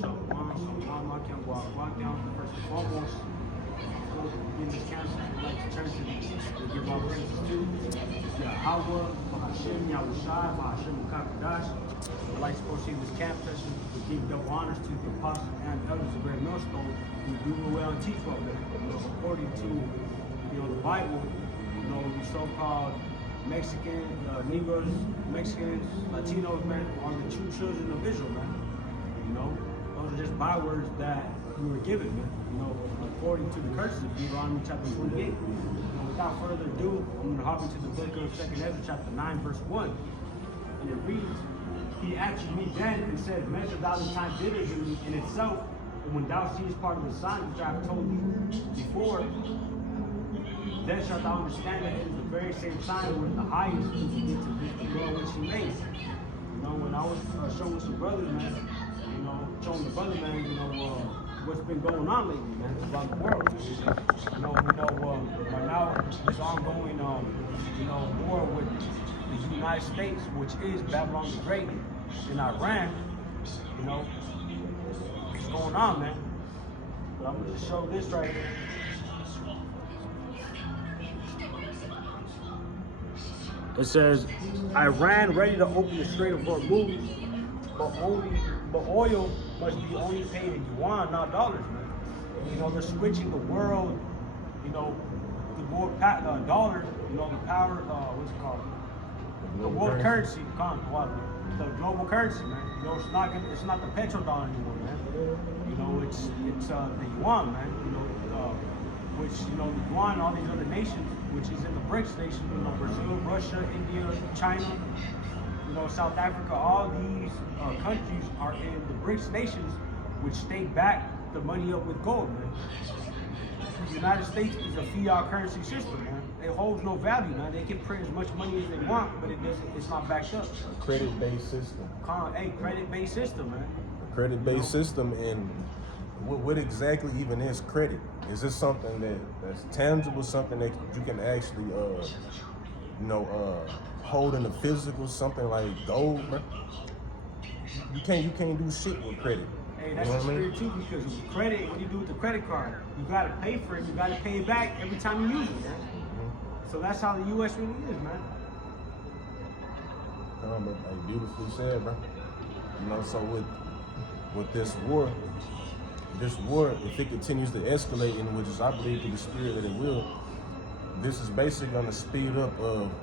Shalom, I can walk down first and foremost. In this council, I'd like to turn to the east to give our praises to Yahweh, Hashem, Yahushai, Hashem, Kakadash. I'd like to proceed this camp session to give double honors to the apostles and elders of Great Millstone who do well and teach well, man. According to the Bible, the so-called Mexican, Negroes, Mexicans, Latinos, man, are the true children of Israel, man. Those are just bywords that we were given, man. According to the curses of Deuteronomy chapter 28. Without further ado, I'm going to hop into the book of 2nd Ezra chapter 9, verse 1. And it reads, He answered me then and said, Measure thou the time diligently in itself, and when thou seest part of the sign which I have told thee before, then shalt thou understand that it is the very same time when the highest is into the world which he made. When I was showing some brothers, man, showing the brother, man, what's been going on lately, man, around the world. Right now, this ongoing, war with the United States, which is Babylon the Great, in Iran, what's going on, man. But I'm gonna just show this right here. It says, Iran ready to open the Strait of Hormuz, but oil must be only paid in yuan, not dollars, man. They're switching the world, the more dollar, the power, what's it called? The world currency, the global currency, man. It's not the petrodollar anymore, man. It's the yuan, man. Which the yuan, all these other nations, which is in the BRICS nations, Brazil, Russia, India, China, South Africa, all these countries are in the BRICS nations, which they back the money up with gold, man. The United States is a fiat currency system, man. It holds no value, man. They can print as much money as they want, but it's not backed up. A credit-based system. Credit-based system, man. A credit-based system, and what exactly even is credit? Is this something that's tangible, something that you can actually, hold in the physical, something like gold, man? You can't do shit with credit. Hey, that's the spirit too, because with credit, what do you do with the credit card? You gotta pay for it, you gotta pay it back every time you use it, man. So that's how the US really is, man. Like beautifully said, bro. So with this war, if it continues to escalate, in which is I believe through the spirit that it will, this is basically going to speed up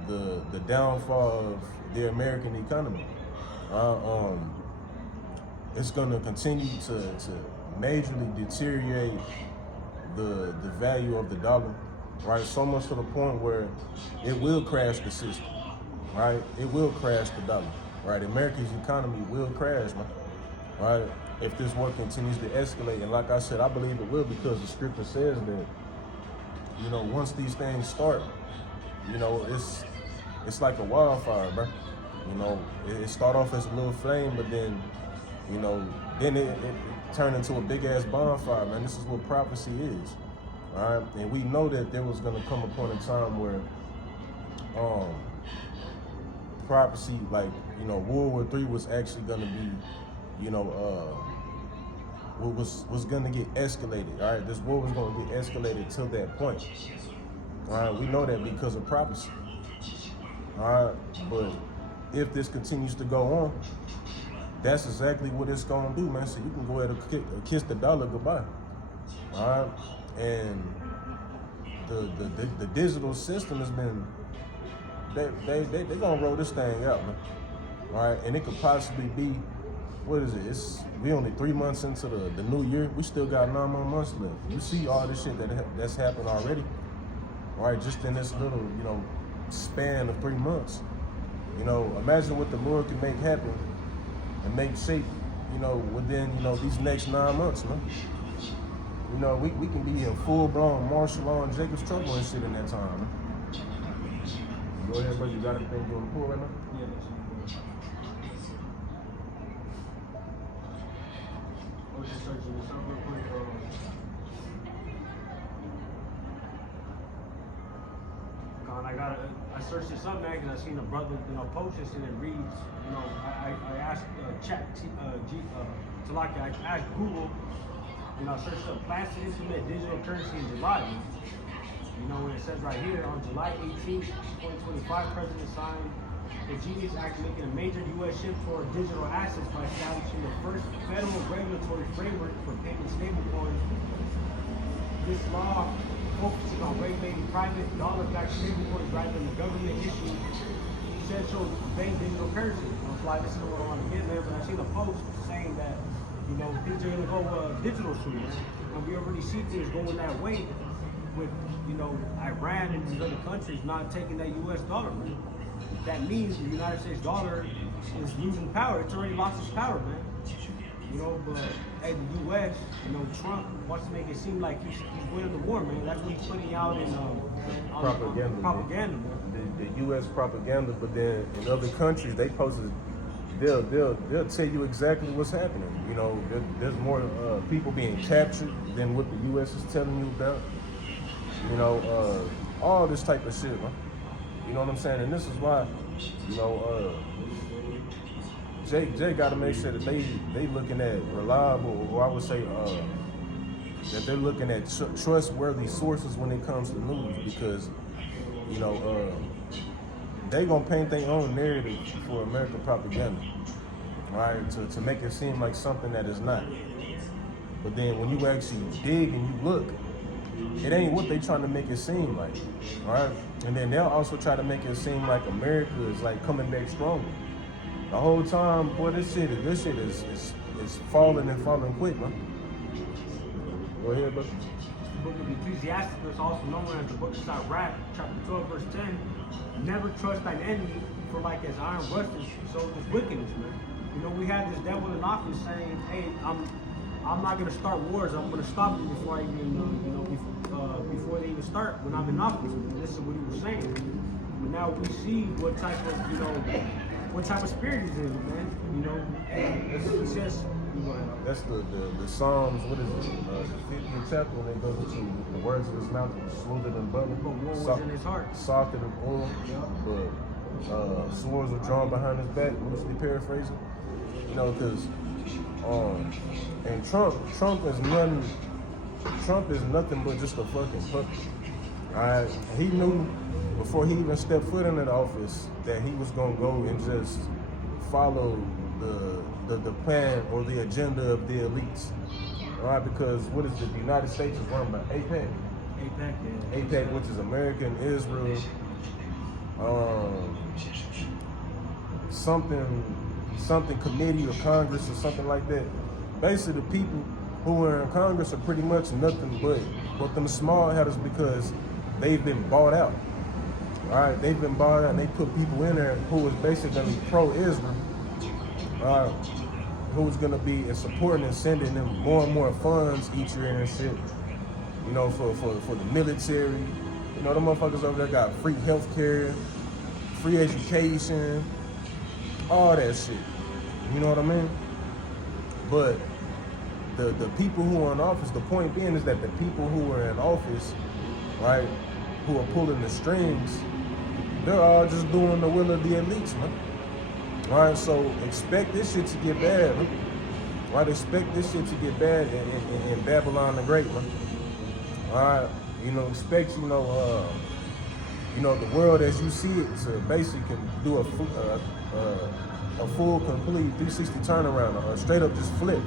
the downfall of the American economy. It's going to continue to majorly deteriorate the value of the dollar, right? So much to the point where it will crash the system, right? It will crash the dollar, right? America's economy will crash, man, right? If this war continues to escalate, and like I said, I believe it will, because the scripture says that, once these things start, it's like a wildfire, bro. It start off as a little flame, but then, then it turned into a big ass bonfire, man. This is what prophecy is, all right? And we know that there was gonna come a point in time where, prophecy, like, World War III was actually gonna be, was going to get escalated, all right? This war was going to get escalated to that point, all right? We know that because of prophecy, all right? But if this continues to go on, that's exactly what it's going to do, man. So you can go ahead and kiss the dollar goodbye, all right? And the digital system has been, they're going to roll this thing out, man, all right? And it could possibly be, what is it? We only 3 months into the new year. We still got 9 more months left. You see all this shit that's happened already, right? Just in this little, span of 3 months. Imagine what the Lord can make happen and make shape, within, these next 9 months, man. We can be in full-blown martial law and Jacob's trouble and shit in that time, man. Go ahead, bro. You got anything you want to pull right now? Yeah. I was just searching this up real quick. I searched this up, man, because I seen a brother, post this and it reads, I asked Talaki, I asked Google, I searched up plans to implement digital currency in July. And it says right here, on July 18th, 2025, President signed the Genius Act, making a major U.S. shift toward digital assets by establishing the first federal regulatory framework for payment stablecoins. This law focuses on regulating private dollar-backed stablecoins rather than the government-issued central bank digital currency. I'll fly this is what I want to get there, but I seen a post saying that things are going to go digital soon, and we already see things going that way with Iran and these other countries not taking that U.S. dollar, man. That means the United States dollar is losing power. It's already lost its power, man. But at the U.S., Trump wants to make it seem like he's winning the war, man. That's what he's putting out in propaganda, man. The U.S. propaganda, but then in other countries, they posted. They'll tell you exactly what's happening. There's more people being captured than what the U.S. is telling you about. All this type of shit, man. You know what I'm saying? And this is why, Jay got to make sure that they looking at reliable, or I would say that they're looking at trustworthy sources when it comes to news, because they gonna paint their own narrative for American propaganda, right? To make it seem like something that is not. But then when you actually dig and you look, it ain't what they trying to make it seem like, all right? And then they'll also try to make it seem like America is like coming back stronger. The whole time, boy, this shit is falling and falling quick, man. Go ahead, bro. The book of Ecclesiastes, also known as the book of Sirach, chapter 12, verse 10. Never trust thine enemy, for like as iron rusteth, so is wickedness, man. We had this devil in office saying, hey, I'm not gonna start wars. I'm gonna stop them before I even, before they even start when I'm in office. And this is what he was saying. But now we see what type of spirit he's in, man. He says. That's the Psalms. What is it? The 50th chapter when they go to the words of his mouth, smoother than butter. But war was in his heart. Softer than oil. Yeah. But swords are drawn behind his back. Loosely paraphrasing. Because. And Trump is nothing but just a fucking puppet. Alright, he knew before he even stepped foot in that office that he was gonna go and just follow the plan or the agenda of the elites. Alright, because what is it? The United States is run by APEC. APEC, yeah. APEC, which is America and Israel. Something committee or Congress or something like that. Basically, the people who are in Congress are pretty much nothing but them small headers, because they've been bought out. All right, they've been bought out, and they put people in there who was basically going to be pro-Israel, who was going to be supporting and sending them more and more funds each year and shit. For the military. Them motherfuckers over there got free health care, free education, all that shit. You know what I mean? But the people who are in office, the point being is that the people who are in office, right, who are pulling the strings, they're all just doing the will of the elites, man. All right, so expect this shit to get bad, man. Right, expect this shit to get bad in Babylon the Great, man. All right, expect, the world as you see it to basically can do a full, complete 360 turnaround, or straight up just flip.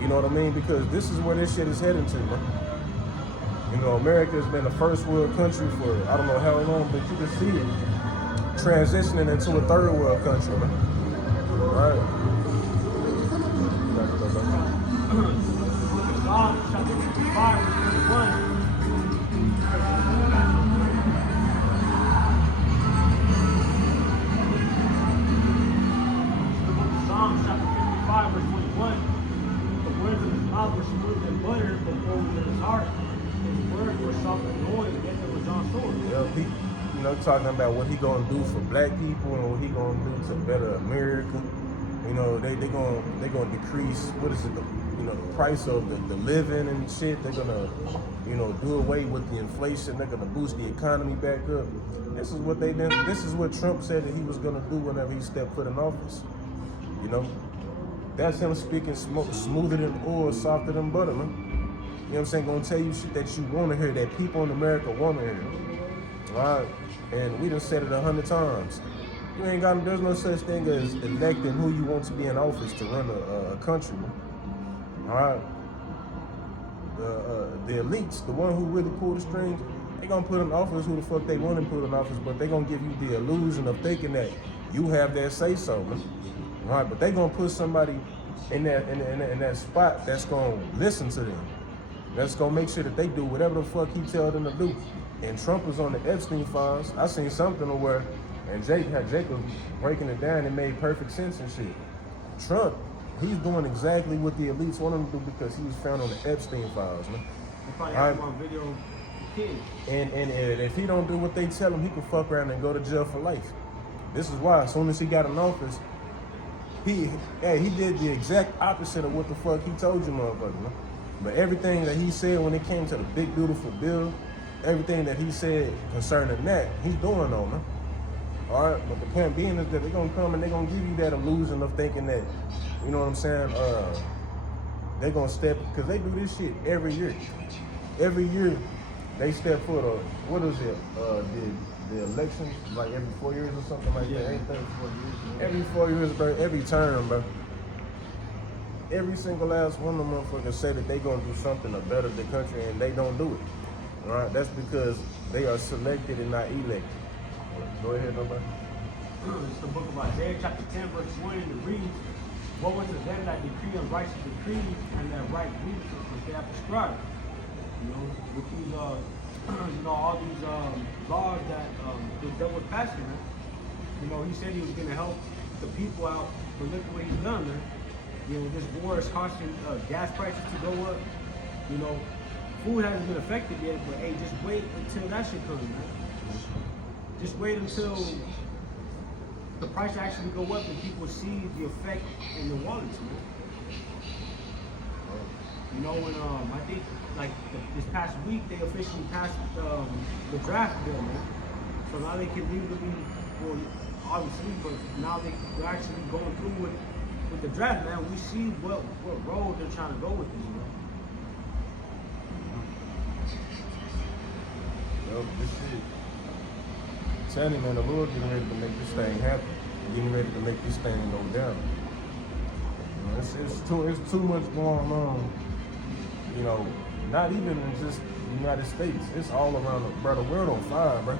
You know what I mean? Because this is where this shit is heading to, man. America has been a first world country for I don't know how long, but you can see it transitioning into a third world country, man. All right. Psalms chapter 55, verse 21. Psalms chapter 55, verse 21. The words of his mouth were smooth and butter, but what was in his heart? His words were soft and noise, yet they were drawn swords. Yeah, talking about what he gonna do for black people and what he gonna do to better America. They gonna decrease, what is it, the price of the living and shit. They're gonna, do away with the inflation. They're gonna boost the economy back up. This is what they did. This is what Trump said that he was gonna do whenever he stepped foot in office. That's him speaking smoother than oil, softer than butter, man. You know what I'm saying? Gonna tell you shit that you want to hear, that people in America want to hear. All right? And we done said it 100 times. There's no such thing as electing who you want to be in office to run a country, man. All right? The elites, the one who really pull the strings, they gonna put in office who the fuck they want to put in office, but they gonna give you the illusion of thinking that you have that say-so, man. All right? But they gonna put somebody in that spot that's gonna listen to them. That's gonna make sure that they do whatever the fuck he tell them to do. And Trump was on the Epstein files. I seen something where, and Jake was breaking it down. It made perfect sense and shit. Trump, he's doing exactly what the elites want him to do because he was found on the Epstein files, man. He probably had him on video with kids. And if he don't do what they tell him, he can fuck around and go to jail for life. This is why, as soon as he got in office, he did the exact opposite of what the fuck he told you, motherfucker, man. But everything that he said when it came to the big beautiful bill, everything that he said concerning that, he's doing on them. All right, but the point being is that they're gonna come and they're gonna give you that illusion of thinking that, you know what I'm saying? They're gonna step, because they do this shit every year. Every year they step foot of, what is it? The elections, like every 4 years or something like that. Ain't that 4 years? Every 4 years, bro. Every term, bro. Every single last one of them motherfuckers say that they gonna do something to better the country, and they don't do it. All right, that's because they are selected and not elected. Go ahead, nobody. It's the book of Isaiah, chapter 10, verse 1, and it reads, "Woe unto them that decree unrighteous decrees and that write grievances which they have prescribed." With these, all these laws that the devil was passing, man. He said he was gonna help the people out, but look what he's done, man. This war is causing gas prices to go up. Food hasn't been affected yet, but hey, just wait until that shit comes, man. Just wait until the price actually go up and people see the effect in their wallets, man. When I think like this past week they officially passed the draft bill, man. So now they can legally, well, obviously, but now they're actually going through with the draft, man. We see what road they're trying to go with this, man. This shit. Telling you, man, the Lord getting ready to make this thing happen. Getting ready to make this thing go down. It's too much going on. Not even in just the United States. It's all around the world on fire, bro.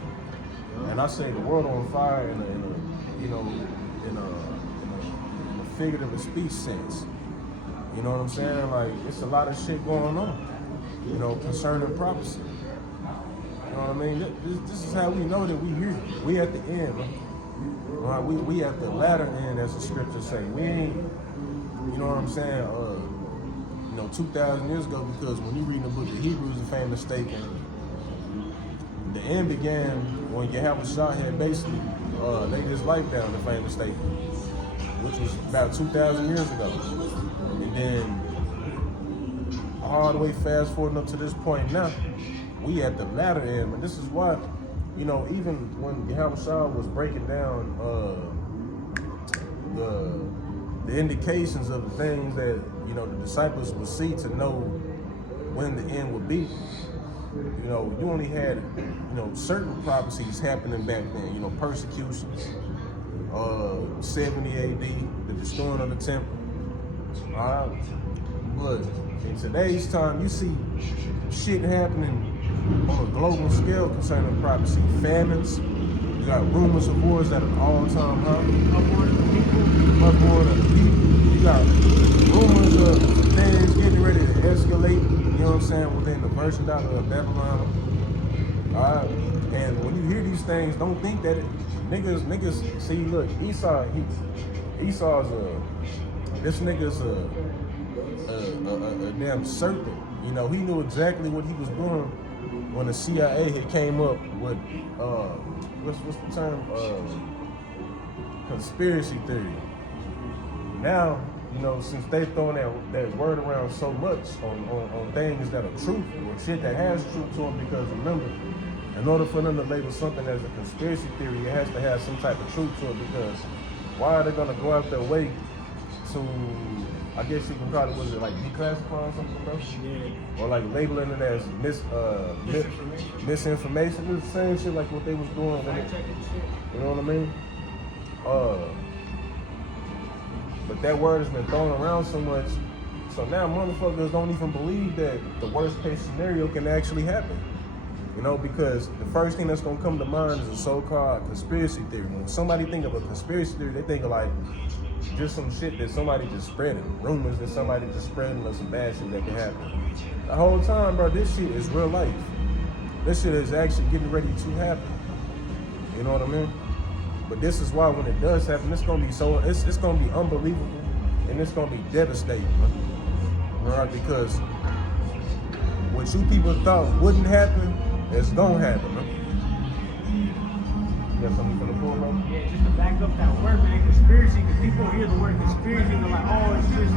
And I say the world on fire in a figurative of speech sense. You know what I'm saying? Like, it's a lot of shit going on, concerning prophecy. You know what I mean? This is how we know that we here. We at the end, man. Right? We at the latter end, as the scriptures say. We ain't, you know what I'm saying, 2,000 years ago, because when you read the book of Hebrews, if I'm mistaken, the end began when Yahweh had basically laid his life down, if I'm mistaken, which was about 2,000 years ago. And then all the way fast forward up to this point now, we at the latter end. And this is why, even when Yahweh was breaking down the indications of the things that, the disciples would see to know when the end would be, you only had, certain prophecies happening back then, persecutions, 70 AD, the destroying of the temple. All right. But in today's time, you see shit happening on a global scale concerning prophecy. Famines. You got rumors of wars at an all-time high. Upward of the people. You got rumors of things getting ready to escalate, you know what I'm saying, within the versatile of Babylon. Alright? And when you hear these things, don't think that niggas see, look, this nigga's a damn serpent. He knew exactly what he was doing when the CIA had came up with what's the term? Conspiracy theory. Now you know, since they throwing that word around so much on things that are truth or shit that has truth to them, because remember, in order for them to label something as a conspiracy theory, it has to have some type of truth to it, because why are they gonna go out their way to, I guess you can call it, was it like declassifying something, bro? Yeah. Or like labeling it as misinformation. It's the same shit like what they was doing. You know what I mean? But that word has been thrown around so much, so now motherfuckers don't even believe that the worst case scenario can actually happen. You know, because the first thing that's gonna come to mind is a so-called conspiracy theory. When somebody think of a conspiracy theory, they think of like just some shit that somebody just spreading, rumors that somebody just spreading, or some bad shit that can happen. The whole time, bro, this shit is real life. This shit is actually getting ready to happen. You know what I mean? But this is why when it does happen, it's gonna be it's gonna be unbelievable, and it's gonna be devastating, all right? Because what you people thought wouldn't happen, it's gonna happen, man. You got something for the pool, bro? Yeah, just to back up that word, man, conspiracy, because people hear the word conspiracy and they're like, oh, it's just,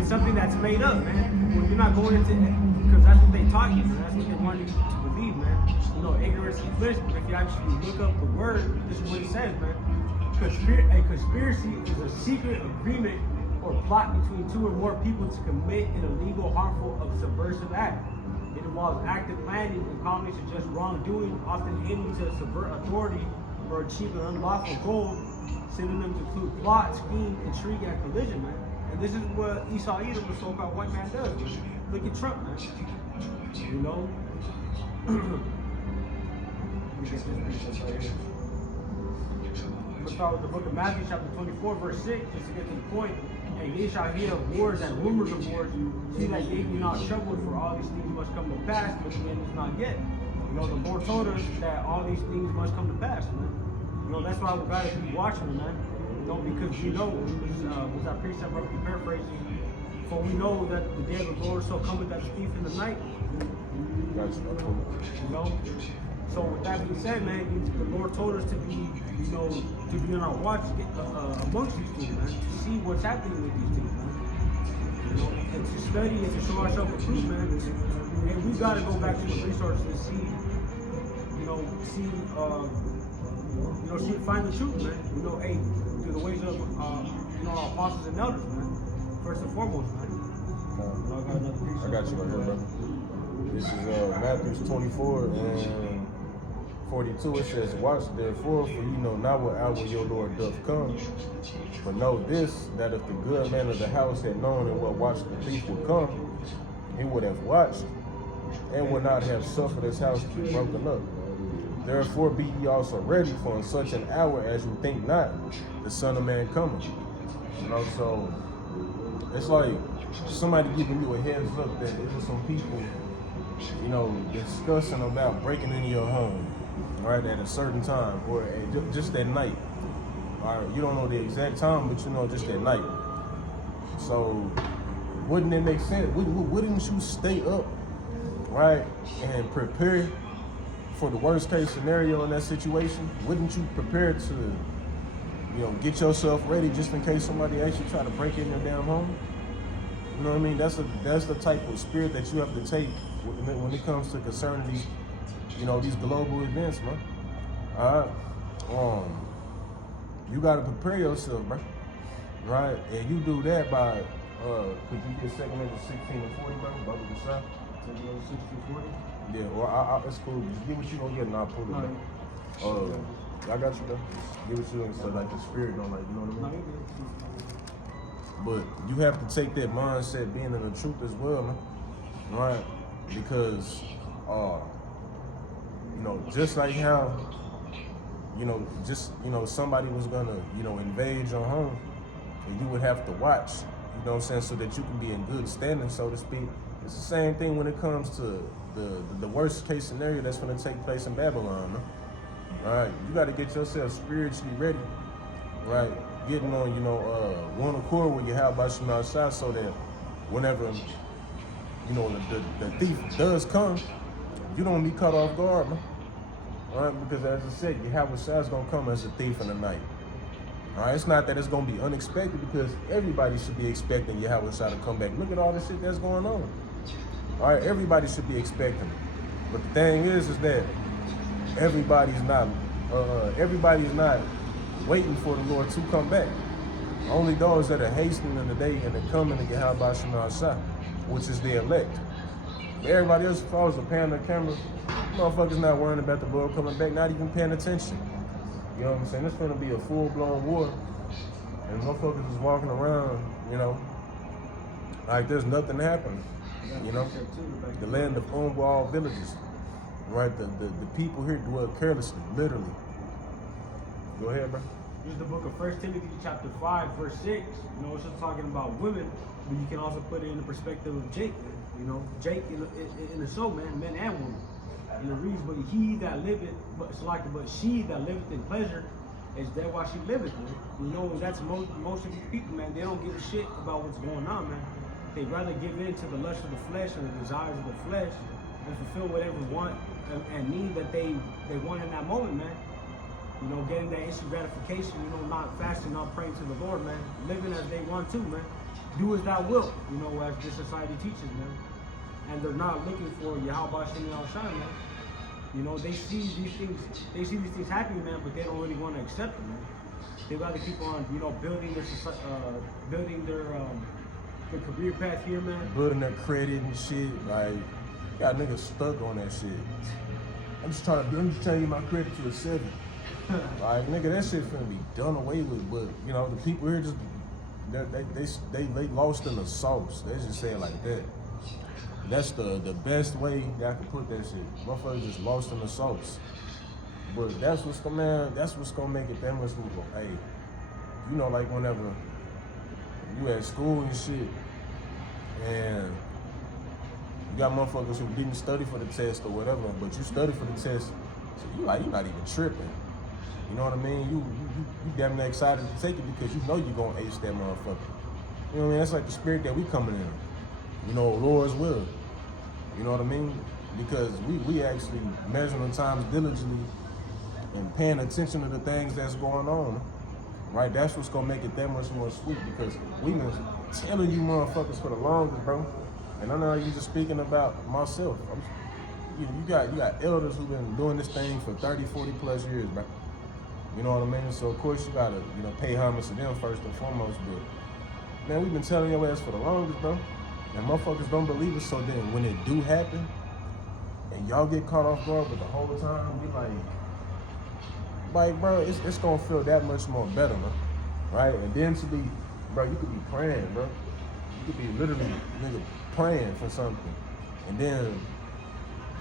it's something that's made up, man. Well, you're not going into it, because that's what they taught you, man. That's what they wanted you to believe, man. You know, ignorance is bliss, but if you actually look up the word, this is what it says, man. A conspiracy is a secret agreement or plot between two or more people to commit an illegal, harmful, or subversive act. It involves active planning and calmly suggest wrongdoing, often aiming to subvert authority or achieve an unlawful goal. Synonyms include plot, scheme, intrigue, and collision, man. And this is what Esau Edom, the so-called white man, does, man. Look at Trump, man. You know? Let's start with the book of Matthew, chapter 24, verse 6, just to get to the point. And ye shall hear of wars and rumors of wars. See that ye be not troubled, for all these things must come to pass, but the end is not yet. You know, the Lord told us that all these things must come to pass, man. You know, that's why we gotta be watching, man. You know, because we know, was our precept roughly paraphrasing, for we know that the day of the Lord shall come as a thief in the night. You know? So with that being said, man, the Lord told us to be, you know, to be on our watch amongst these things, man, to see what's happening with these things, man. You know, and to study and to show ourselves approved, man. And we gotta go back to the resources to see, find the truth, man. You know, hey, through the ways of, our apostles and elders, man. First and foremost, man. I got you right here, brother. This is Matthew 24 and 42, it says, watch therefore, for you know not what hour your Lord doth come. But know this, that if the good man of the house had known in what watch the thief would come, he would have watched, and would not have suffered his house to be broken up. Therefore be ye also ready, for in such an hour as you think not, the Son of Man cometh. You know, so it's like somebody giving you a heads up that there's some people, you know, discussing about breaking into your home, right, at a certain time, or just at night. All right, you don't know the exact time, but you know just at night. So wouldn't it make sense? Wouldn't you stay up, right, and prepare for the worst case scenario in that situation? Wouldn't you prepare to, you know, get yourself ready just in case somebody actually try to break in your damn home? You know what I mean? That's the type of spirit that you have to take when it comes to concerning these, you know, these global events, man. All right. You gotta prepare yourself, bro. Right? And you do that by could you get second at 16 and 40, bro? Bubble the shot. Second at 16 and 40? Yeah, or it's cool. Just get what you gonna get and I'll pull it. Right. I got you, bro. Give what you gonna so like the spirit don't like, you know what I mean? But you have to take that mindset being in the truth as well, man. Right? Because you know, just like how, you know, somebody was gonna, you know, invade your home, and you would have to watch, you know what I'm saying, so that you can be in good standing, so to speak. It's the same thing when it comes to the worst case scenario that's gonna take place in Babylon, man. All right, you gotta get yourself spiritually ready, right? Getting on, you know, one accord with your how about you outside, so that whenever, you know, the thief does come, you don't be caught off guard, man. All right, because as I said, your Yahweh is gonna come as a thief in the night. All right, it's not that it's gonna be unexpected because everybody should be expecting Yahweh Shai to come back. Look at all the shit that's going on. All right, everybody should be expecting it. But the thing is that everybody's not waiting for the Lord to come back. Only those that are hastening the day and they're coming to Yahweh Shai, which is the elect. But everybody else follows the pan the camera. Motherfuckers not worrying about the Lord coming back, not even paying attention. You know what I'm saying? It's gonna be a full-blown war. And motherfuckers is walking around, you know, like there's nothing happening. You know? The land of unwalled villages. Right? The people here dwell carelessly, literally. Go ahead, bro. Here's the book of 1 Timothy chapter 5, verse 6. You know, it's just talking about women, but you can also put it in the perspective of Jake. You know, Jake in the soul, man, men and women. And it reads, but he that liveth, but she that liveth in pleasure is dead while she liveth. Man. You know, that's most of these people, man. They don't give a shit about what's going on, man. They rather give in to the lust of the flesh and the desires of the flesh and fulfill whatever want and need that they want in that moment, man. You know, getting that instant gratification, you know, not fasting, not praying to the Lord, man. Living as they want to, man. Do as thou wilt, you know, as this society teaches, man. And they're not looking for Yahweh Shai, man. You know, they see these things happening, man, but they don't really want to accept them, man. They rather keep on, you know, building their career path here, man. Building their credit and shit. Like, got niggas stuck on that shit. I'm just trying to get my credit to a 7. Like, nigga, that shit finna be done away with. But you know, the people here just they lost in the sauce. They just say it like that. That's the best way that I can put that shit. Motherfuckers just lost in the sauce. But that's what's gonna make it that much more. Hey, you know, like whenever you at school and shit, and you got motherfuckers who didn't study for the test or whatever, but you study for the test, so you're not even tripping. You know what I mean? You damn near excited to take it because you know you're gonna ace that motherfucker. You know what I mean? That's like the spirit that we coming in. You know, Lord's will. You know what I mean? Because we actually measuring the times diligently and paying attention to the things that's going on. Right? That's what's gonna make it that much more sweet because we been telling you motherfuckers for the longest, bro. And I know you just speaking about myself. You got elders who've been doing this thing for 30, 40 plus years, bro. You know what I mean? So of course you gotta, you know, pay homage to them first and foremost. But man, we've been telling your ass for the longest, bro. And motherfuckers don't believe it. So then when it do happen, and y'all get caught off guard, but the whole time we like, bro, it's gonna feel that much more better, man. Right? And then to be, bro, you could be praying, bro. You could be literally, nigga, praying for something, and then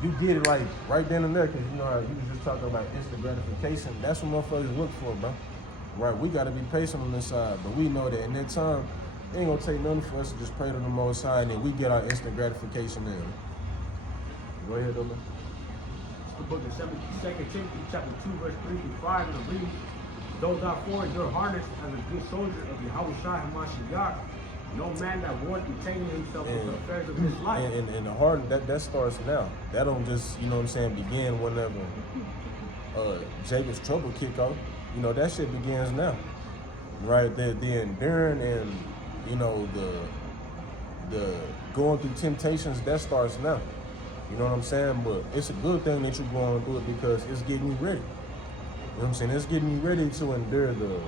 you get it like right then and there, because you know how you was just talking about instant gratification. That's what motherfuckers look for, bro. Right? We gotta be patient on this side, but we know that in that time, it ain't gonna take nothing for us to just pray to the Most High, and then we get our instant gratification in. Go ahead, though, man. It's the book of 2 Timothy chapter 2, verse 3 through 5, and it reads, though thou forward your harness as a good soldier of Yahweh Shai Hamashiach, no man that won't entangle himself with the affairs of his life. And the heart, that starts now. That don't just, you know what I'm saying, begin whenever Jacob's trouble kick off. You know, that shit begins now. Right? The enduring and, you know, the going through temptations, that starts now. You know what I'm saying? But it's a good thing that you're going through it because it's getting you ready. You know what I'm saying? It's getting you ready to endure the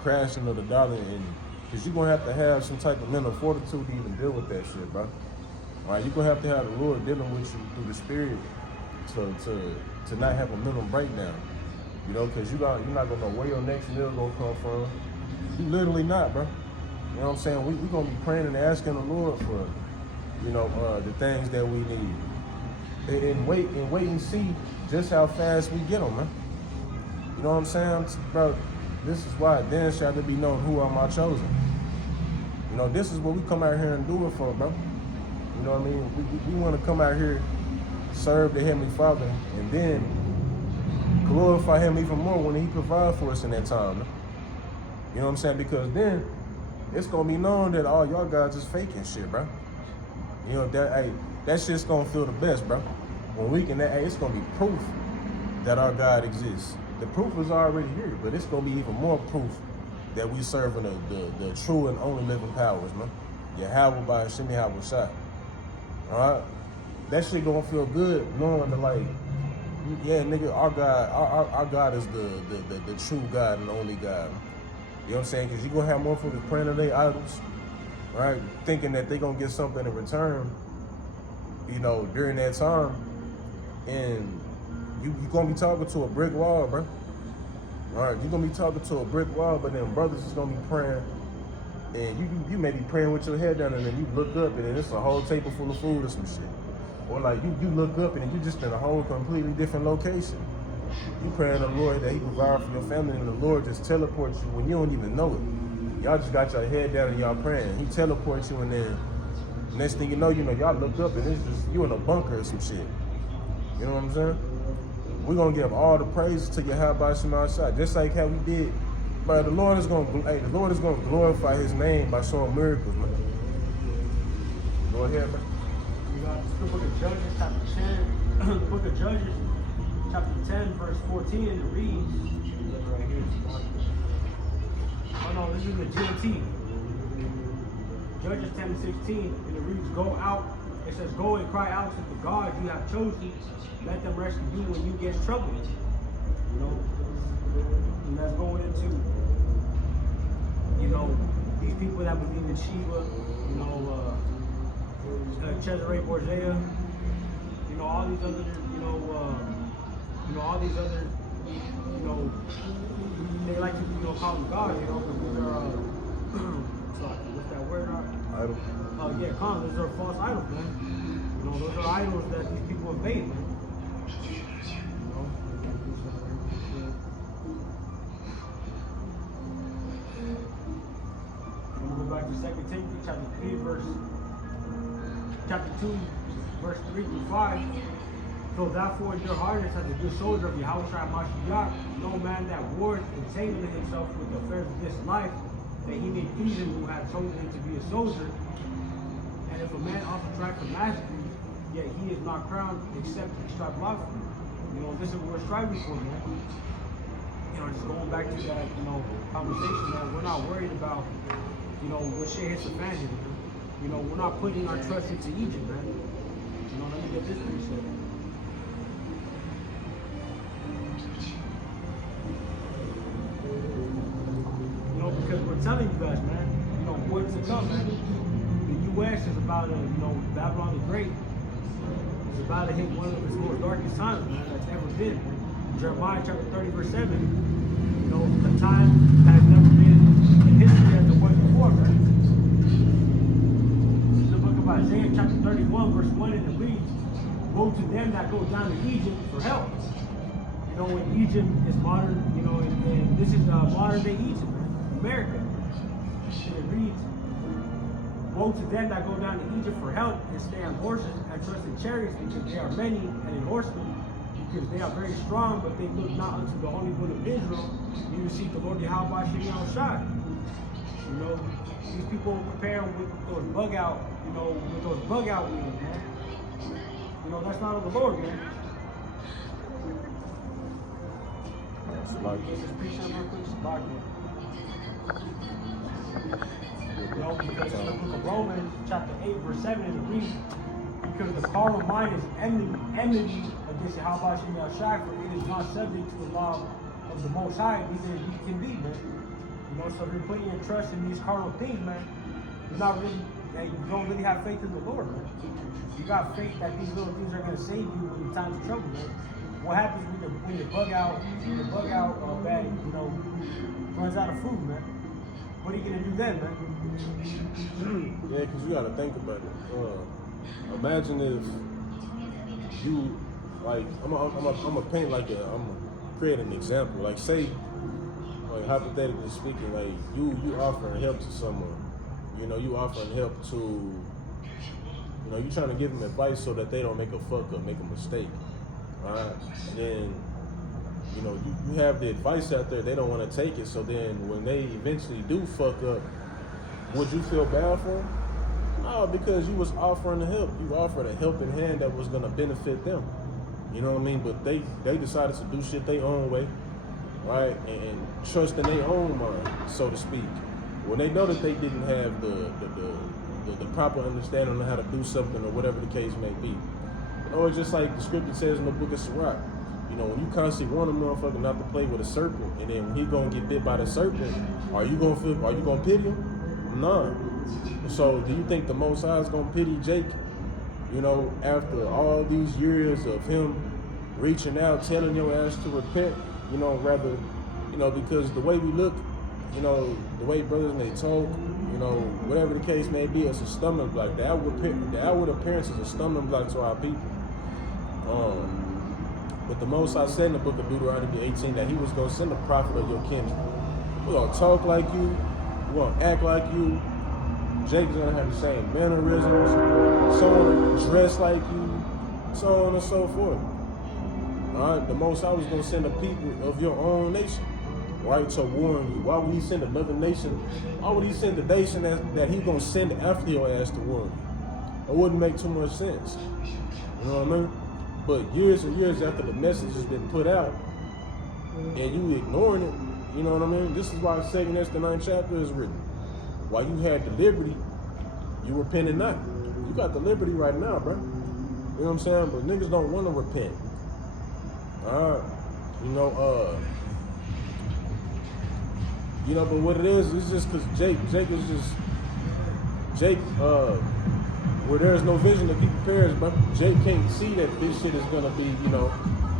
crashing of the dollar, and because you're going to have some type of mental fortitude to even deal with that shit, bro. All right, you're going to have the Lord dealing with you through the spirit to not have a mental breakdown. You know, because you're not going to know where your next meal going to come from. You literally not, bro. You know what I'm saying? We're going to be praying and asking the Lord for, you know, the things that we need. And wait and see just how fast we get them, man. You know what I'm saying? Bro, this is why then shall it be known who are my chosen. You know, this is what we come out here and do it for, bro. You know what I mean? We want to come out here, serve the Heavenly Father, and then glorify Him even more when He provides for us in that time. Man. You know what I'm saying? Because then it's gonna be known that all y'all guys is faking shit, bro. You know that shit's gonna feel the best, bro. When we can, it's gonna be proof that our God exists. The proof is already here, but it's gonna be even more proof that we serving the true and only living powers, man. Yahweh by Hashem Yahweh Shai. Alright? That shit gonna feel good knowing that, like, yeah, nigga, our God is the true God and the only God. You know what I'm saying? Because you gonna have motherfuckers praying to their idols, right? Thinking that they gonna get something in return, you know, during that time. And you gonna be talking to a brick wall, bro. All right, you gonna be talking to a brick wall, but then brothers is gonna be praying, and you may be praying with your head down, and then you look up, and then it's a whole table full of food or some shit. Or like you look up, and then you just in a whole completely different location. You praying to the Lord that He provide for your family, and the Lord just teleports you when you don't even know it. Y'all just got your head down and y'all praying. He teleports you, and then next thing you know, y'all look up, and it's just you in a bunker or some shit. You know what I'm saying? We're gonna give all the praise to Yahweh Shema Shai, just like how we did. But the Lord is gonna glorify His name by showing miracles, man. Go ahead, man. We got the book of Judges, chapter 10. The book of Judges, chapter 10, verse 14, it reads, right here. Oh no, this is the GMT. Judges 10:16, and it reads, go out. It says, go and cry out to the God you have chosen. Let them rescue you when you get in trouble. You know, and that's going into, you know, these people that believe in Shiva, you know, Cesare Borgia, you know, all these other, all these other, they like to, call them gods, because these are, what's that word? Idol. Yeah, those are false idols, man. You know, those are idols that these people have made, man. I'm gonna go back to 2 Timothy chapter 2, verse 3 through 5. So therefore, your hardness as a good soldier of Yahweh Shai Mashiach, no man that wars entangling himself with the affairs of this life, that he may please him who hath chosen him to be a soldier. And if a man also strive for mastery, yet he is not crowned except he strive lawfully. You know, this is what we're striving for, man. You know, just going back to that, conversation, man, we're not worried about, what shit hits the fan here, man. You know, we're not putting our trust into Egypt, man. You know, let me get this thing said. You know, because we're telling you guys, man, what's to come, man. The U.S. is about to, Babylon the Great is about to hit one of its most darkest times, man, that's ever been. Jeremiah chapter 30, verse 7. The time that has never been in history as it was before, man. In the book of Isaiah chapter 31, verse 1, and it reads, woe to them that go down to Egypt for help. When Egypt is modern, and this is modern day Egypt, man, America. And it reads, woe to them that go down to Egypt for help and stay on horses and trust in chariots, because they are many, and in horsemen, because they are very strong, but they look not unto the Holy One of Israel, neither seek the Lord Yahweh Shem Shai. These people compare with those bug out, with those bug out wheels, man. That's not of the Lord, man. Because in the book of Romans, chapter 8, verse 7, it reads, because the carnal mind is enmity against Yahweh Shem Shai, for it is not subject to the law of the Most High, neither he can be, man. So if you're putting your trust in these carnal things, man, you don't really have faith in the Lord, man. You got faith that these little things are going to save you in times of trouble, man. What happens when your bug out bag, runs out of food, man? What are you gonna do then, man? Yeah, because you gotta think about it. Imagine if you, like, I'm gonna paint like I'm gonna create an example. Like, say, like, hypothetically speaking, like you offering help to someone. You offering help to, you trying to give them advice so that they don't make a fuck up, make a mistake. Alright, then, you have the advice out there, they don't want to take it, so then when they eventually do fuck up, would you feel bad for them? No, because you was offering the help. You offered a helping hand that was going to benefit them. You know what I mean? But they decided to do shit their own way. right? And trust in their own mind, so to speak. When they know that they didn't have the proper understanding on how to do something or whatever the case may be. Or just like the scripture says in the book of Sirach, you know, when you constantly want a motherfucker not to play with a serpent, and then when he gonna get bit by the serpent, are you gonna pity him? No. So do you think the Most High is gonna pity Jake? You know, after all these years of him reaching out, telling your ass to repent, you know, rather, you know, because the way we look, you know, the way brothers may talk, you know, whatever the case may be, it's a stumbling block. The outward appearance is a stumbling block to our people. But the Most High said in the book of Deuteronomy 18 that he was going to send a prophet of your kindred. We're going to talk like you. We're going to act like you. Jake's going to have the same mannerisms. Someone to dress like you. So on and so forth. All right, the Most High was going to send a people of your own nation, right, to warn you. Why would he send another nation? Why would he send the nation that he's going to send after your ass to warn you? It wouldn't make too much sense. You know what I mean? But years and years after the message has been put out, and you ignoring it, you know what I mean? This is why 2nd Esther 9th chapter is written. While you had the liberty, you repented not. You got the liberty right now, bro. You know what I'm saying? But niggas don't want to repent. Alright. You know, but what it is, it's just because Jake where there's no vision of people perish, but Jake can't see that this shit is gonna be, you know,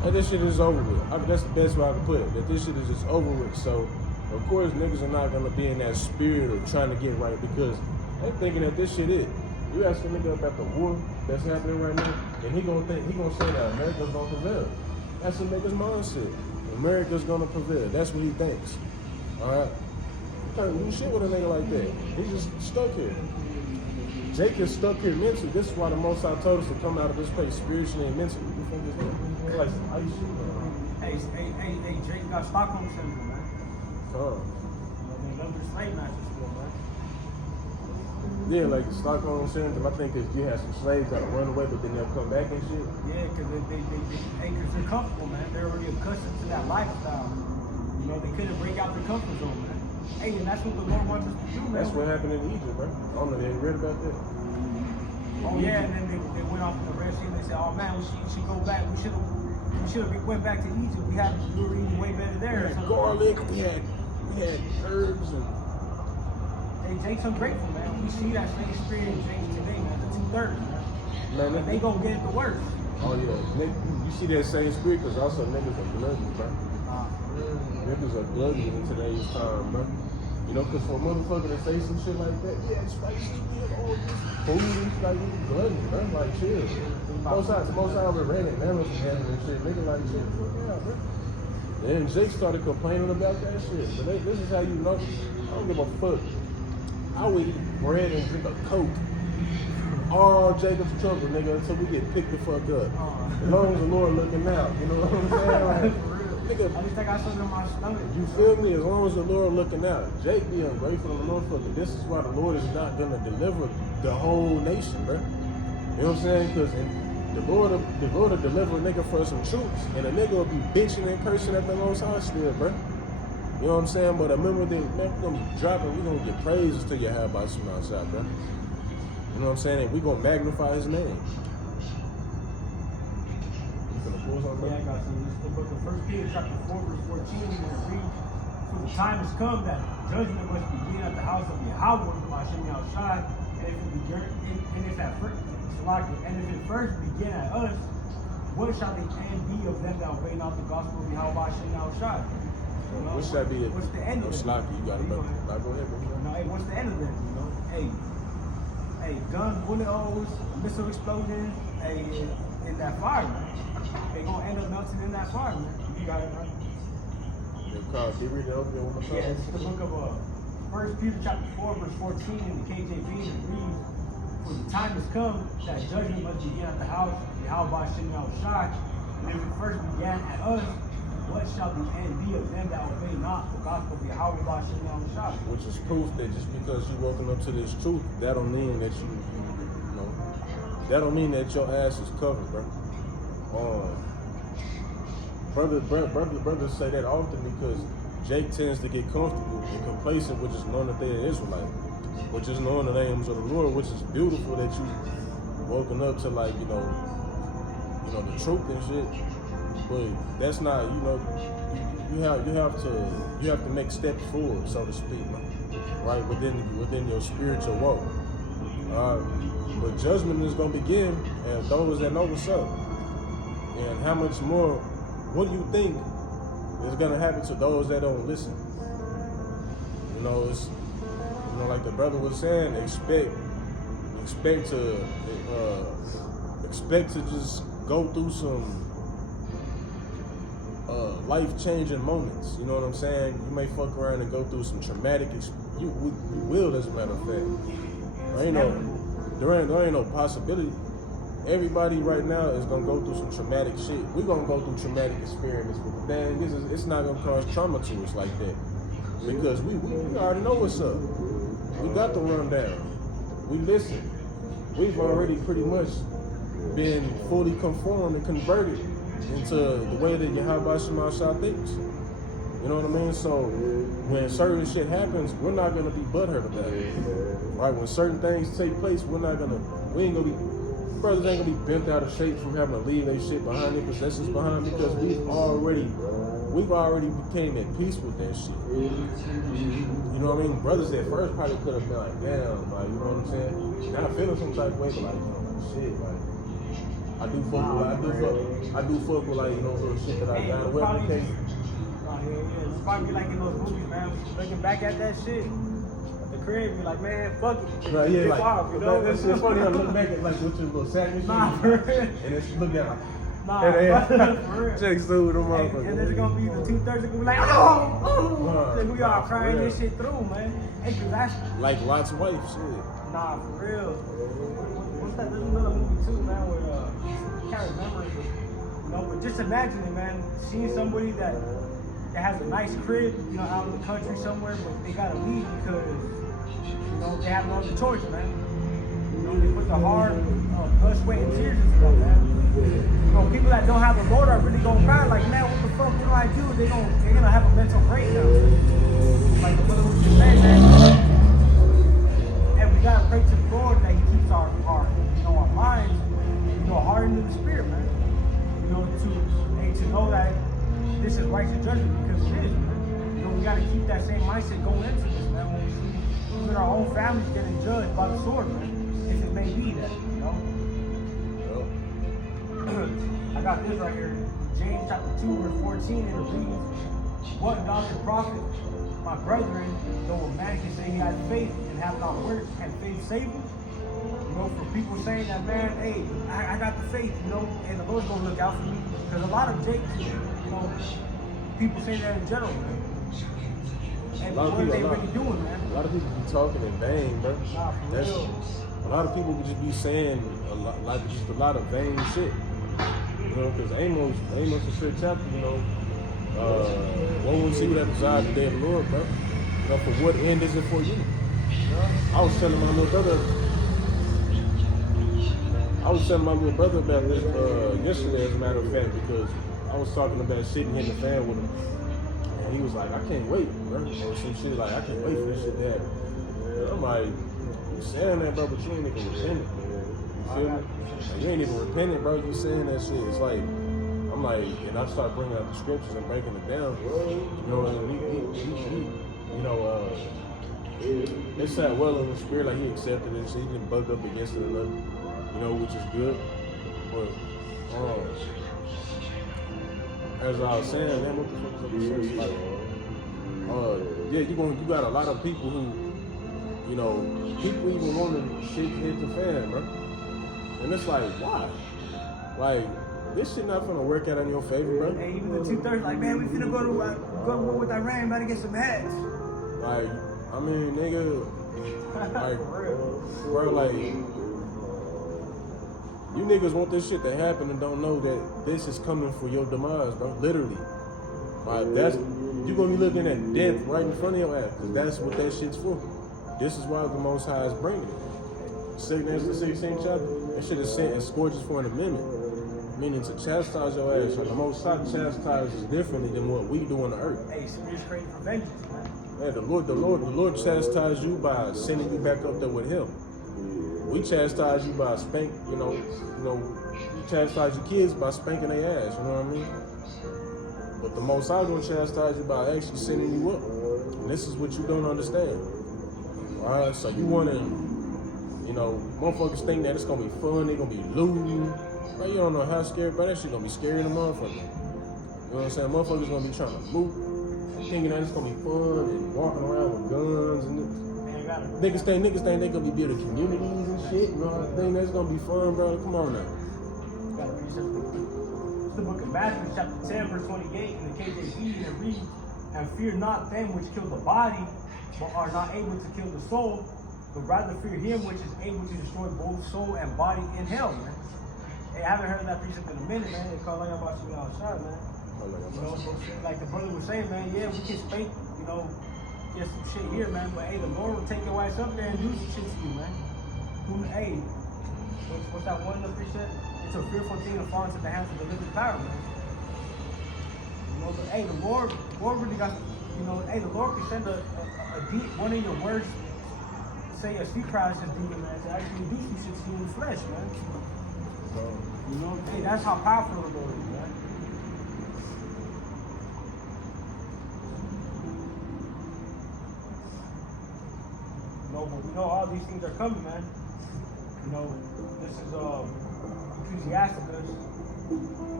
that this shit is over with. That's the best way I can put it, that this shit is just over with. So, of course, niggas are not gonna be in that spirit of trying to get right because they thinking that this shit is. You ask a nigga about the war that's happening right now, and he gonna say that America's gonna prevail. That's a nigga's mindset. America's gonna prevail. That's what he thinks. Alright? You can't do shit with a nigga like that. He's just stuck here. Jake is stuck here mentally. This is why the Most High told us to come out of this place spiritually and mentally. What the fuck is that? Like some ice shit, man. Hey, Jake got Stockholm syndrome, man. Huh. They love their slave masters still, man. Yeah, like the Stockholm syndrome. I think that you had some slaves that run away, but then they'll come back and shit. Yeah, because they're comfortable, man. They're already accustomed to that lifestyle. You know, they couldn't break out their comfort zone, man. Hey, and that's what the Lord wants us to do, man. That's what happened in Egypt, bro. I don't know if you read about that. Oh yeah, and then they went off in the Red Sea and they said, oh man, we should go back. We should have went back to Egypt. We were eating way better there. We had garlic, we had herbs and. Hey, Jake's ungrateful, man. We see that same spirit in Jake's today, man. The 2/3, man. Man, they gonna get it the worst. Oh yeah, you see that same spirit because also niggas are gluttonous, bro. Niggas are gluttonous in today's time, bro. You know, because for a motherfucker to say some shit like that, yeah, it's spicy, we have all this food, it's like we gluttonous, bro. Like, chill. Most times we ran it, never from having and shit. Nigga like, shit, fuck yeah, bro. Then Jake started complaining about that shit. But this is how you know, I don't give a fuck. I would eat bread and drink a Coke. All Jacob's trouble, nigga, until we get picked the fuck up. As long as the Lord looking out, you know what I'm saying? Like, nigga, at least I got something in my stomach. You feel me? As long as the Lord looking out. Jake be ungrateful and motherfucker. This is why the Lord is not gonna deliver the whole nation, bro. You know what I'm saying? Because the Lord will deliver a nigga for some troops, and a nigga will be bitching and cursing at the Most High still, bro. You know what I'm saying? But remember that, man, we're gonna be dropping, we're gonna get praises till you have by some outside, bro. You know what I'm saying? And we're gonna magnify his name. You gonna pull something, bro? Yeah, I got some. This is the book of 1 Peter, chapter 4, verse 14. We're gonna read. For the time has come that judgment must begin at the house of Yahweh, Hashem Yahushai, and if it first begin at us, what shall the end be of them that obey not the gospel of Yahweh Hashem Yahushai? You know, What's that be? What's the end of it? Sloppy, you got it, bro. Now go ahead, bro. No, hey, what's the end of it? You know, hey, gun bullet holes, missile explosions, hey, in that fire, man. They gonna end up melting in that fire, man. You got it, right? Carl, can you read it over there one more time? Yeah, it's the book of 1 Peter chapter 4, verse 14 in the KJV, and it reads, for the time has come that judgment must begin at the house of Yahweh Hashem Yahushai, and if it first began at us, what shall the end be of them that obey not the gospel of Yahweh Hashem Yahushai? Which is proof that just because you woken up to this truth, that don't mean that you know, that don't mean that your ass is covered, bro. brothers say that often because Jake tends to get comfortable and complacent with just knowing that they're an Israelite, or just knowing the names of the Lord, which is beautiful that you woken up to, like, you know the truth and shit. But that's not, you have to make steps forward, so to speak, right, within your spiritual walk. But judgment is gonna begin, and those that know what's up. And how much more? What do you think is gonna happen to those that don't listen? It's like the brother was saying, expect to just go through some life-changing moments. You know what I'm saying? You may fuck around and go through some traumatic. You will, as a matter of fact. There ain't no possibility. Everybody right now is gonna go through some traumatic shit. We're gonna go through traumatic experiments, but the thing is, it's not gonna cause trauma to us like that, because we already know what's up. We got the rundown. We listen. We've already pretty much been fully conformed and converted into the way that Yahweh Shema Shah thinks. You know what I mean? So when certain shit happens, we're not gonna be butthurt about it. Right? When certain things take place, brothers ain't gonna be bent out of shape from having to leave their shit behind, their possessions behind, because we've already became at peace with that shit. You know what I mean? Brothers at first probably could have been like, damn, like, you know what I'm saying? Now I feel some type of way, but like, shit, like, I do fuck with like, little shit that I got away with. It's probably like in those movies, man. Looking back at that shit, the crib, be like, man, fuck it. Right, yeah, like, off, you know? That's just funny how I look back at like what your little sack and shit. And it's look at like, for real. Check through the motherfucker. And there's gonna be the 2/3 gonna be like, oh. Like we all crying this shit through, man. Hey, cause that's like Lot's wife, shit. Nah, for real. What's that? There's another movie too, man, where I can't remember it, but just imagine it, man. Seeing somebody that has a nice crib, out in the country somewhere, but they gotta leave because, they have no other choice, man. They put the hard blood, sweat, and tears into them, man. People that don't have the Lord are really gonna cry, like, man, what the fuck do I do? They're gonna have a mental breakdown. Like the brother was just saying, man. And we gotta pray to the Lord that He keeps our minds, hardened in the spirit, man. To know that this is righteous judgment, because it is, man. We gotta keep that same mindset going into this, man. When we see even our own families getting judged by the sword, man. If it may be that, I got this right here, James chapter 2, verse 14, and it reads, "What doth it profit, my brethren, though a man can say he has faith and have not works, and faith save him?" For people saying that, man, hey, I got the faith, and the Lord's gonna look out for me. Because a lot of Jakes, people say that in general, man. And what are they really doing, man? A lot of people be talking in vain, bro. A lot of people would just be saying a lot of vain shit. Because Amos is 6th chapter, one will see what that desire the day of the Lord, bro. For what end is it for you? I was telling my little brother about this yesterday, as a matter of fact, because I was talking about shit and hitting the fan with him. And he was like, I can't wait, bro. Or some shit like, I can't wait for this shit to happen. And I'm like, you saying that, bro, but you ain't even repentant. You feel me? Like, you ain't even repentant, bro. You saying that shit. It's like, I'm like, and I start bringing out the scriptures and breaking it down. It sat well in the spirit, like he accepted it, so he didn't bug up against it or nothing. Which is good. But as I was saying, man, what the fuck is up with sex? Like, you got a lot of people who, people even want to shit hit the fan, bro. And it's like, why? Like, this shit not gonna work out in your favor, bro. Hey, even the 2/3, like, man, we finna go to war with Iran, about to get some hats. Like, I mean, nigga, like, bro, like, you niggas want this shit to happen and don't know that this is coming for your demise, bro. Literally. Like, you're gonna be looking at death right in front of your ass, because that's what that shit's for. This is why the Most High is bringing it. 16th chapter, that shit is sent and scourges for an amendment. Meaning to chastise your ass. And the Most High chastises differently than what we do on the earth. Hey, Spirit's created for vengeance, man. Yeah, the Lord chastises you by sending you back up there with Him. We chastise you by you chastise your kids by spanking their ass. You know what I mean? But the Most High gonna chastise you by actually sending you up. And this is what you don't understand. All right, so you wanna, motherfuckers think that it's gonna be fun. They gonna be looting. Bro, you don't know how scary, but that shit gonna be scary in the motherfucker. You know what I'm saying? Motherfuckers gonna be trying to loot, thinking that it's gonna be fun and walking around with guns and niggas think they gonna be building communities and shit. You know what I think that's gonna be fun, bro? Come on now. It's the book of Matthew, chapter 10, verse 28, in the KJV, and it reads, "And fear not them which kill the body, but are not able to kill the soul, but rather fear him which is able to destroy both soul and body in hell," man. Hey, I haven't heard that precept in a minute, man. They call about you outside, man. Like the brother was saying, man, yeah, we can spank, get some shit here, man, but hey, the Lord will take your ass up there and do some shit to you, man. Hey, what's that one precept? It's a fearful thing to fall into the hands of the living power, man. But hey, the Lord really got, hey, the Lord can send a deep, one of your words, say a sleep paralysis demon, man, to actually do some shit to you in the flesh, man. Hey, that's how powerful the Lord is, man. But we know all these things are coming, man. This is Ecclesiasticus,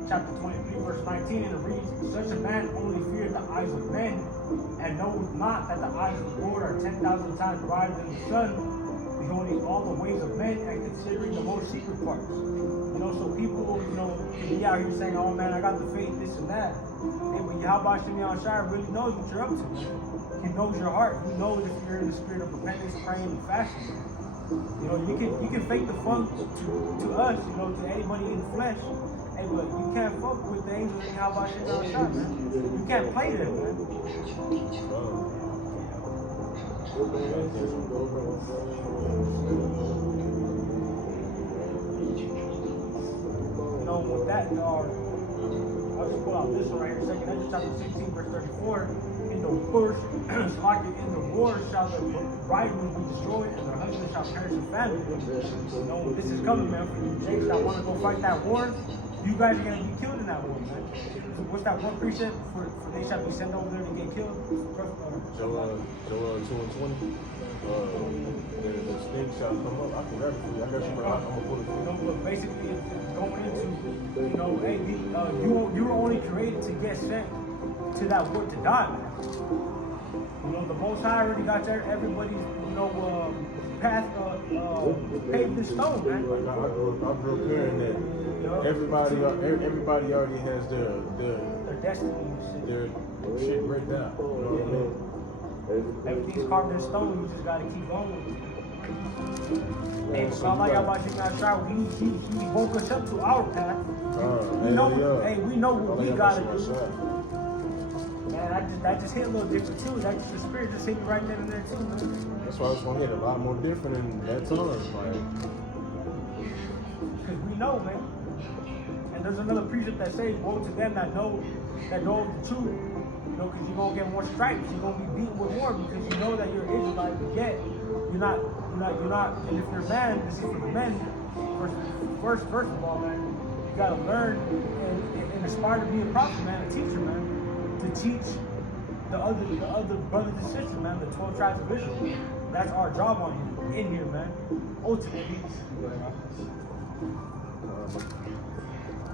chapter 23, verse 19, and it reads, "Such a man only fears the eyes of men, and knoweth not that the eyes of the Lord are 10,000 times brighter than the sun, beholding all the ways of men and considering the most secret parts." So people, can be out here saying, "Oh man, I got the faith, this and that." Hey, but Yahweh Shemi Shai really knows what you're up to. He knows your heart. He knows if you're in the spirit of repentance, praying, and fasting. You can fake the funk to us, to anybody in the flesh. Hey, but you can't fuck with the angels in Yahweh Shemi Shai, man. You can't play them, man. With that, I'll just pull out this one right here, 2 Ezra chapter 16, verse 34. "In the worst, in the war shall the bridegroom be destroyed, and their husband shall perish in famine." This is coming, man, for you Jakes that want to go fight that war. You guys are going to be killed in that war, man. What's that one precept for they shall be sent over there to get killed? Joel 2:20. The snake shall come up. I can grab it for you. I got you, but I'm gonna pull it for you. But basically, it's going into, hey, you were only created to get sent to that war to die, man. The Most High already got everybody's, path paved in stone, man. Like I grew up hearing that everybody already has their destiny, their shit written down. You know what I mean? Everything's carved in stone. You just gotta keep going with it. Hey, so I like about you guys try. He woke us up to our path. We know what we gotta do. Man, that just hit a little different too. That just the spirit just hit me right then and there too, man. That's why it's gonna hit a lot more different in that time, like. Because we know, man. And there's another precept that says, "Woe to them that know the truth." Because you're gonna get more stripes. You're gonna be beaten with more because you know that you're an Israelite, but yet you're not. And if you're a man, this is for the men. First of all, man, you gotta learn and aspire to be a prophet, man, a teacher, man, to teach the other brothers and sisters, man, the 12 tribes of Israel. That's our job in here, man. Ultimately.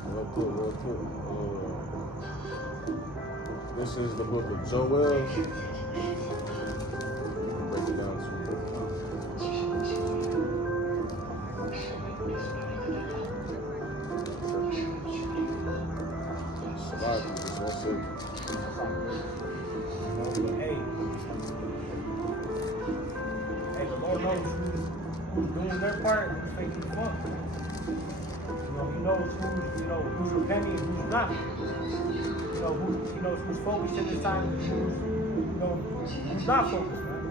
Real quick. This is the book of Joel. Break it down to you. Survival, just one second. Hey, the Lord knows who's doing their part and who's faking the fun. He knows who's repenting and who's not. He knows who's focused in this time and who's not focused, man.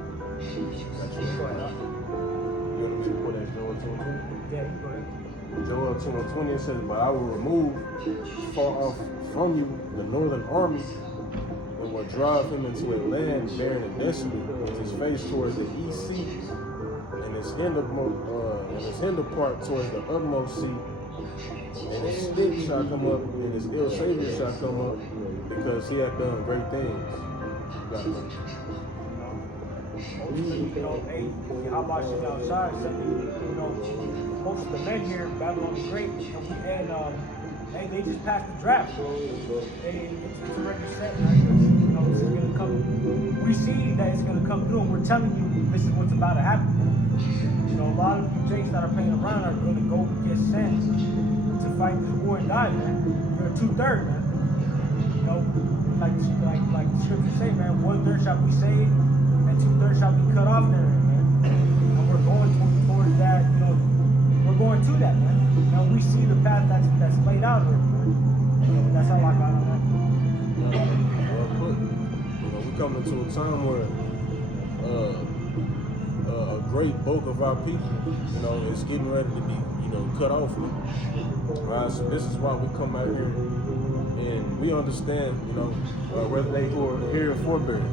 Go ahead. You want me to put that door to him? Yeah, you go ahead. Joel 2:20, it says, but I will remove far off from you the northern army and will drive him into a land barren and desolate, with his face towards the east sea, and his hinder part towards the utmost sea. And his stick shall come up, and his ill savor shall come up, because he hath done great things. Hey, how about you outside? Most of the men here in Babylon the Great, hey, they just passed the draft. It's already set, right? It's gonna come. We see that it's gonna come through, and we're telling you this is what's about to happen. A lot of you jakes that are playing around are gonna go get sent to fight this war and die, man. You're 2/3, man. Like the scriptures say, man, 1/3 shall be saved, and 2/3 shall be cut off there, man. And we're going towards that, we're going to that, man. We see the path that's laid out here, man. That's all I got on that. Well put. We coming to a time where a great bulk of our people, is getting ready to be, cut off. Right? So this is why we come out here and we understand, whether they who are here or forbearing,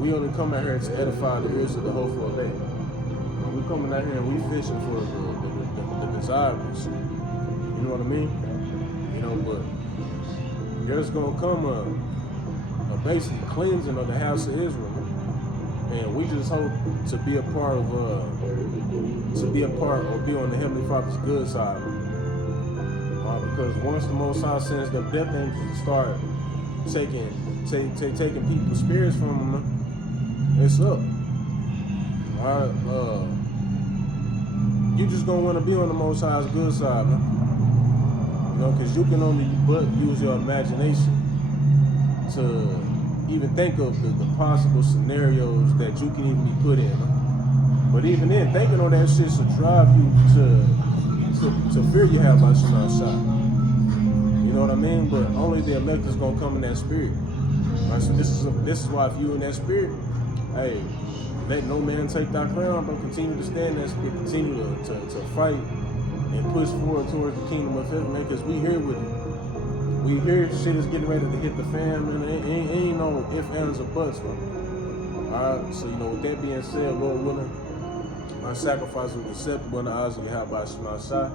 we only come out here to edify the ears of the hopeful day. We coming out here and we fishing for the desirables. You know what I mean? But there's gonna come a basic cleansing of the house of Israel. And we just hope to be a part of, or be on the Heavenly Father's good side. Because once the Most High sends them death angels to start taking people's spirits from them, it's up. You just gonna want to be on the Most High's good side, man. Because you can only but use your imagination to even think of the possible scenarios that you can even be put in. But even then, thinking on that shit should drive you to fear you have by some outside. You know what I mean? But only the elect is gonna come in that spirit. Right? So this is why if you in that spirit, hey, let no man take thy crown, but continue to stand in that spirit, continue to fight and push forward towards the kingdom of heaven, man, because we here with it. We hear shit is getting ready to hit the fan, man. Ain't no ifs, ands, or buts, man. Alright, so with that being said, Lord willing, my sacrifice was acceptable in the eyes of Yahweh Shemashai,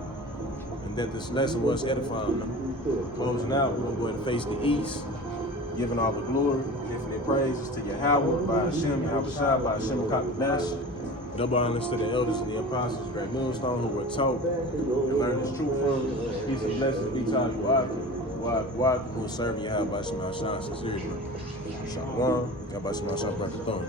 and that this lesson was edifying them. Closing out, we're going to go ahead and face the east, giving all the glory, infinite praises to Yahweh, by Hashem, Yahweh Shai, by Hashem, Kakadash. Double honors to the elders and the apostles, great millstone, who were taught and learned this truth from. Peace and blessings be taught you who serve Yahweh by Shema Shah, sincerely. Shalom, Yahweh Shema Shah, bless the throne.